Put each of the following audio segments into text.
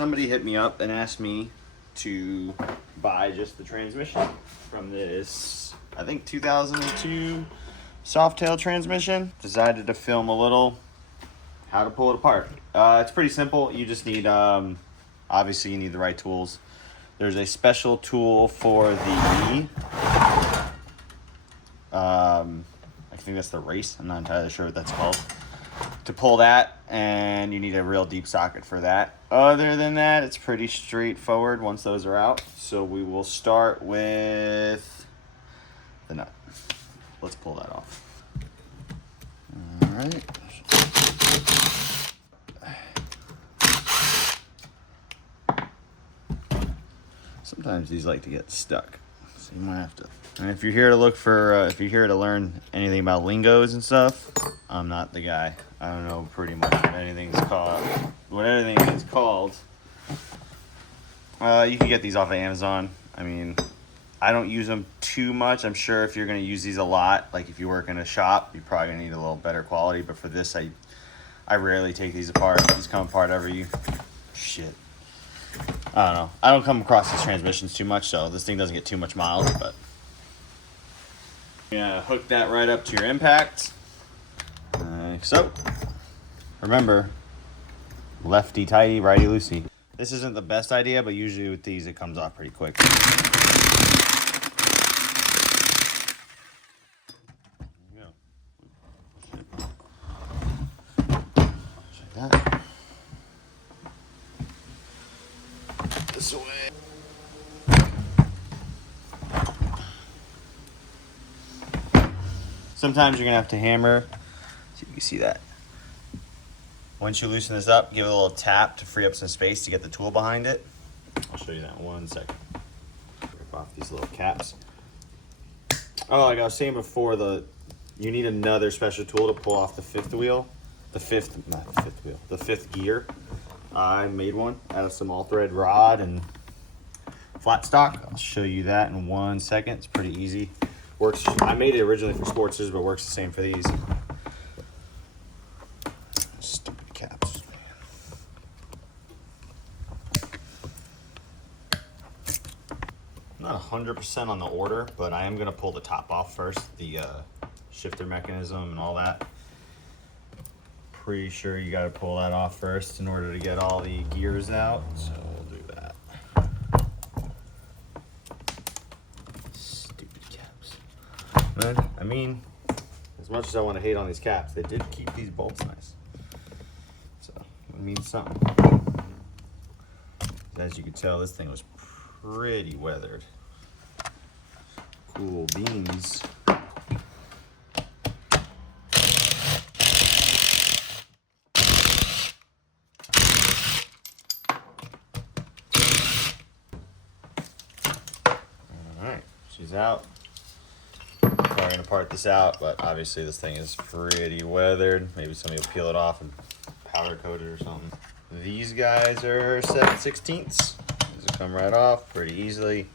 somebody hit me up and asked me to buy just the transmission from this, I think 2002 softail transmission. Decided to film a little how to pull it apart. It's pretty simple. You just need, obviously you need the right tools. There's a special tool for the, I think that's the race. I'm not entirely sure what that's called. To pull that, and you need a real deep socket for that. Other than that, it's pretty straightforward once those are out. So we will start with the nut. Let's pull that off. All right. Sometimes these like to get stuck, so you might have to. And if you're here to look for, if you're here to learn anything about lingos and stuff, I'm not the guy. I don't know pretty much what anything's called. What anything is called. You can get these off of Amazon. I mean, I don't use them too much. I'm sure if you're gonna use these a lot, like if you work in a shop, you're probably gonna need a little better quality. But for this, I rarely take these apart. These come apart every shit. I don't know. I don't come across these transmissions too much, so this thing doesn't get too much miles, but. Yeah, hook that right up to your impact. Like so. Remember, lefty tighty, righty loosey. This isn't the best idea, but usually with these it comes off pretty quick. There you go. Check that. This way. Sometimes you're gonna have to hammer, so you can see that. Once you loosen this up, give it a little tap to free up some space to get the tool behind it. I'll show you that in 1 second. Rip off these little caps. Oh, like I was saying before, you need another special tool to pull off the fifth wheel. The fifth gear. I made one out of some all thread rod and flat stock. I'll show you that in 1 second. It's pretty easy. Works. I made it originally for Sportsters, but works the same for these. Stupid caps. I'm not 100% on the order, but I am gonna pull the top off first, the shifter mechanism and all that. Pretty sure you gotta pull that off first in order to get all the gears out, so we'll do that. I mean, as much as I want to hate on these caps, they did keep these bolts nice. So, it means something. As you can tell, this thing was pretty weathered. Cool beans. Alright, she's out. Probably gonna part this out, but obviously this thing is pretty weathered. Maybe somebody will peel it off and powder coat it or something. These guys are 7/16. These will come right off pretty easily.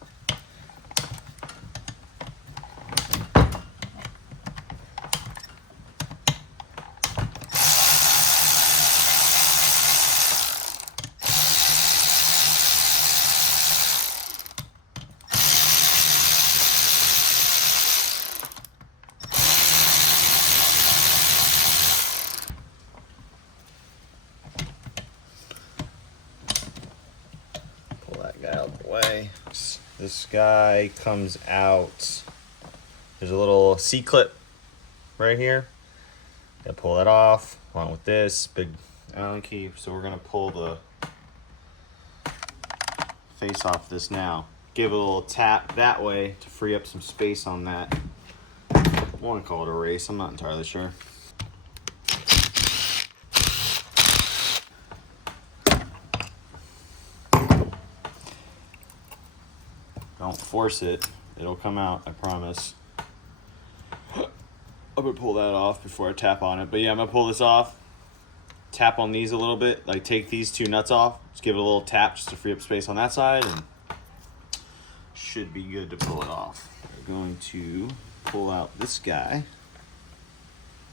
Out of the way. This guy comes out. There's a little C-clip right here. Gotta pull that off along with this big Allen key. So we're gonna pull the face off this now. Give it a little tap that way to free up some space on that. I want to call it a race. I'm not entirely sure. Don't force it. It'll come out, I promise. I'm gonna pull that off before I tap on it. But yeah, I'm gonna pull this off. Tap on these a little bit. Like take these two nuts off. Just give it a little tap just to free up space on that side. And should be good to pull it off. We're going to pull out this guy.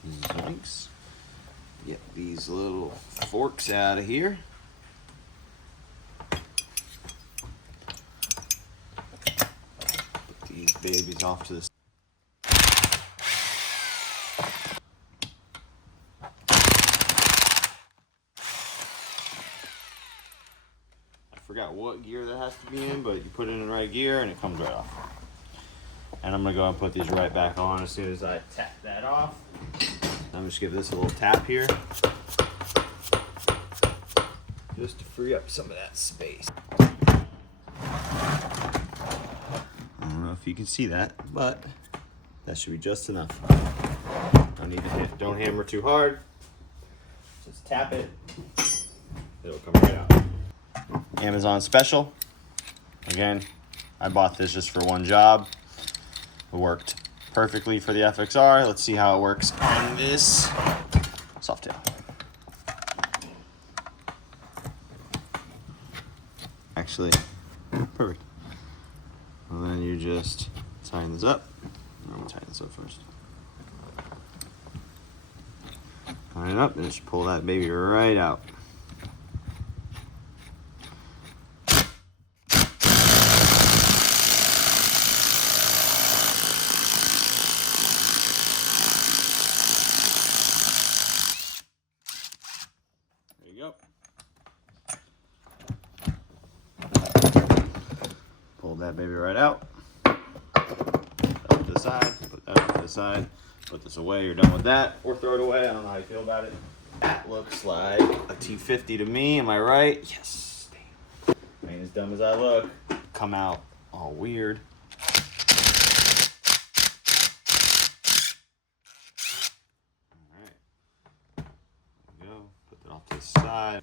Zoinks. Get these little forks out of here. it off to this. I forgot what gear that has to be in, but you put it in the right gear and it comes right off. And I'm gonna go and put these right back on as soon as I tap that off. I'm just give this a little tap here, just to free up some of that space. I don't know if you can see that, but that should be just enough. Don't need to don't hammer too hard. Just tap it. It'll come right out. Amazon special. Again, I bought this just for one job. It worked perfectly for the FXR. Let's see how it works on this softail. Actually, perfect. And then you just tighten this up. I'm gonna tighten this up first. Tighten it up and just pull that baby right out. There you go. Pull that baby right out. Up to the side, put that up to the side. Put this away, you're done with that. Or throw it away, I don't know how you feel about it. That looks like a T50 to me, am I right? Yes. I ain't as dumb as I look. Come out all weird. Alright. There we go. Put that off to the side.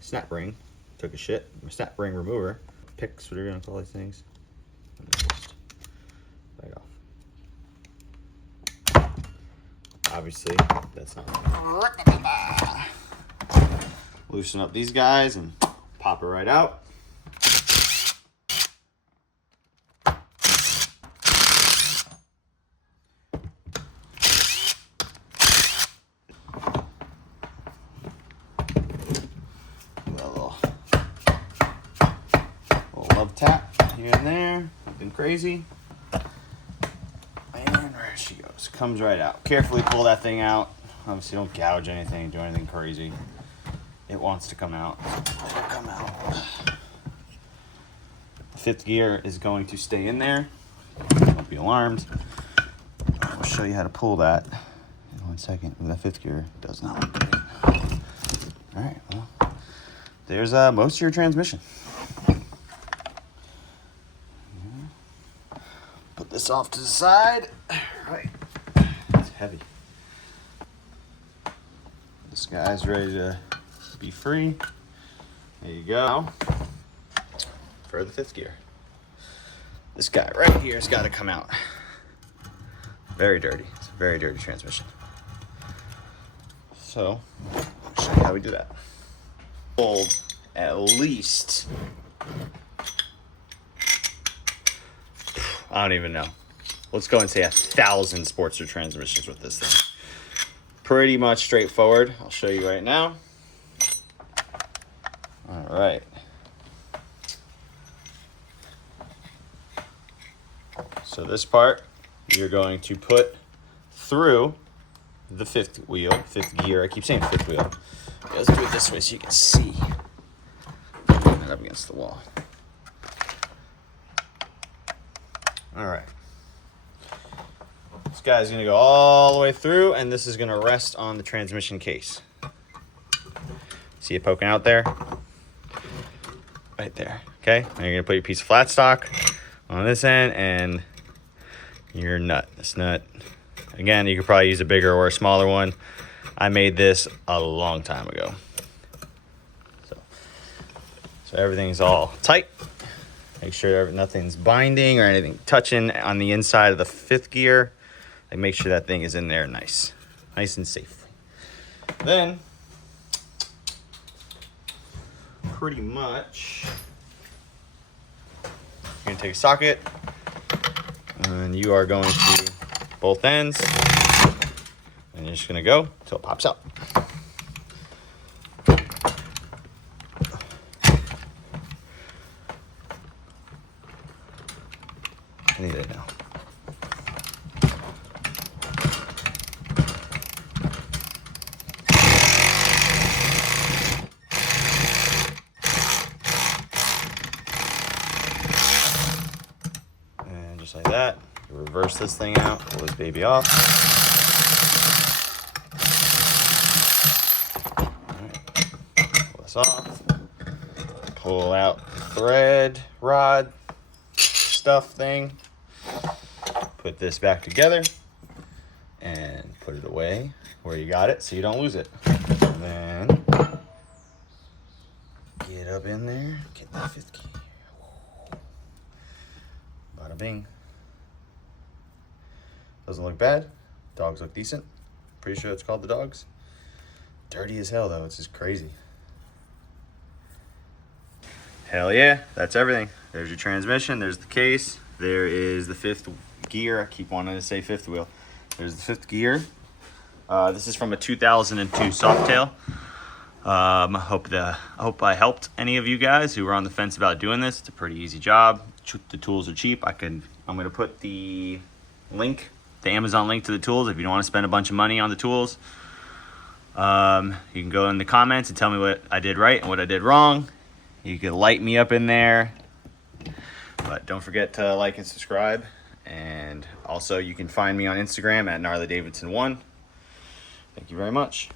Snap ring. Took a shit. My snap ring remover. Picks, whatever you want to call these things. Just right off. Obviously, that's not right. Loosen up these guys and pop it right out. Little love tap here and there, nothing crazy. And there she goes, comes right out. Carefully pull that thing out. Obviously don't gouge anything, do anything crazy. It wants to come out, it'll come out. The fifth gear is going to stay in there. Don't be alarmed. I'll show you how to pull that in 1 second. That fifth gear does not look great. All right, well, there's most of your transmission. Put this off to the side. All right, it's heavy. This guy's ready to be free. There you go. For the fifth gear. This guy right here has got to come out. Very dirty. It's a very dirty transmission. So, I'll show you how we do that. Hold at least, I don't even know. Let's go and say 1,000 Sportster transmissions with this thing. Pretty much straightforward. I'll show you right now. All right. So this part, you're going to put through the fifth gear. I keep saying fifth wheel. Let's do it this way so you can see. Putting it up against the wall. All right. This guy's gonna go all the way through, and this is gonna rest on the transmission case. See it poking out there? Right there, okay? Now you're gonna put your piece of flat stock on this end, and your nut. This nut, again, you could probably use a bigger or a smaller one. I made this a long time ago. So everything's all tight. Make sure nothing's binding or anything touching on the inside of the fifth gear. Like, make sure that thing is in there nice and safe. Then, pretty much, you're gonna take a socket, and you are going to both ends, and you're just gonna go until it pops out. I need it now. reverse this thing out, pull this baby off. Pull this off. Pull out thread, rod, stuff thing. Put this back together and put it away where you got it so you don't lose it. And then get up in there, get that 5th key. Bada bing. Doesn't look bad. Dogs look decent. Pretty sure it's called the dogs. Dirty as hell though, it's just crazy. Hell yeah, that's everything. There's your transmission, there's the case, there is the 5th gear. I keep wanting to say 5th wheel. There's the 5th gear. This is from a 2002 Softail. I hope I helped any of you guys who were on the fence about doing this. It's a pretty easy job. The tools are cheap. I'm gonna put the link, the Amazon link to the tools if you don't want to spend a bunch of money on the tools. You can go in the comments and tell me what I did right and what I did wrong. You can light me up in there, but don't forget to like and subscribe. And also you can find me on Instagram at gnarlydavidson1. Thank you very much.